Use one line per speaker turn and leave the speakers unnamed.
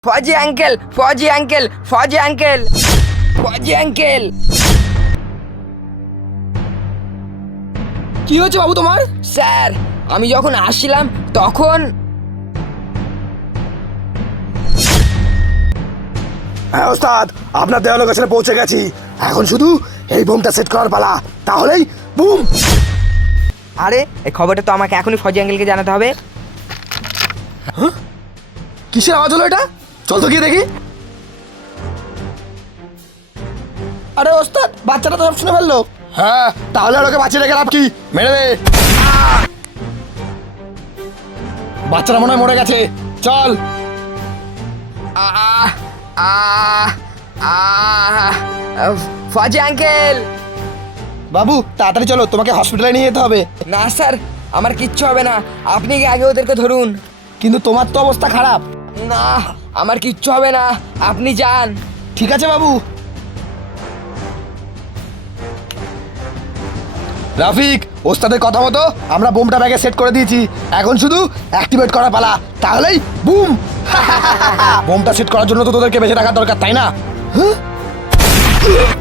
Fuzzy uncle, ফজি uncle, ফজি uncle, ফজি আঙ্কেল।
কি হয়েছে বাবু তোমার?
স্যার, আমি যখন আসছিলাম তখন
হ্যাঁ ওস্তাদ, আপনার দেওয়া লোকেশনে পৌঁছে গেছি। এখন শুধু এই বোমটা সেট করার পালা, তাহলেই বুম।
আরে এই খবরটা তো আমাকে এখনই ফজি আঙ্কেলকে জানাতে হবে।
কিসের আওয়াজ হলো এটা? চল তো গিয়ে দেখি।
আরে ওস্তাদ, বাচ্চাটা তো সব শুনে ফেললো।
হ্যাঁ, তাহলে আর ওকে বাঁচিয়ে রেখে লাভ কি? মেরে দে। বাচ্চারা মনে হয় মরে গেছে। চল।
আহ আহ আহ ফজি আঙ্কেল।
বাবু তাড়াতাড়ি চলো, তোমাকে হসপিটালে নিয়ে যেতে হবে।
না স্যার, আমার কিচ্ছু হবে না, আপনি কি আগে ওদেরকে ধরুন।
কিন্তু তোমার তো অবস্থা খারাপ।
না, আমার কিচ্ছু হবে না, আপনি যান।
ঠিক আছে বাবু।
রাফিক, ওস্তাদের কথা মতো আমরা বোমটা ব্যাগে সেট করে দিয়েছি। এখন শুধু অ্যাক্টিভেট করা পালা, তাহলেই বুম। বোমটা সেট করার জন্য তো তোদেরকে বেঁচে রাখার দরকার, তাই না? হ্যাঁ?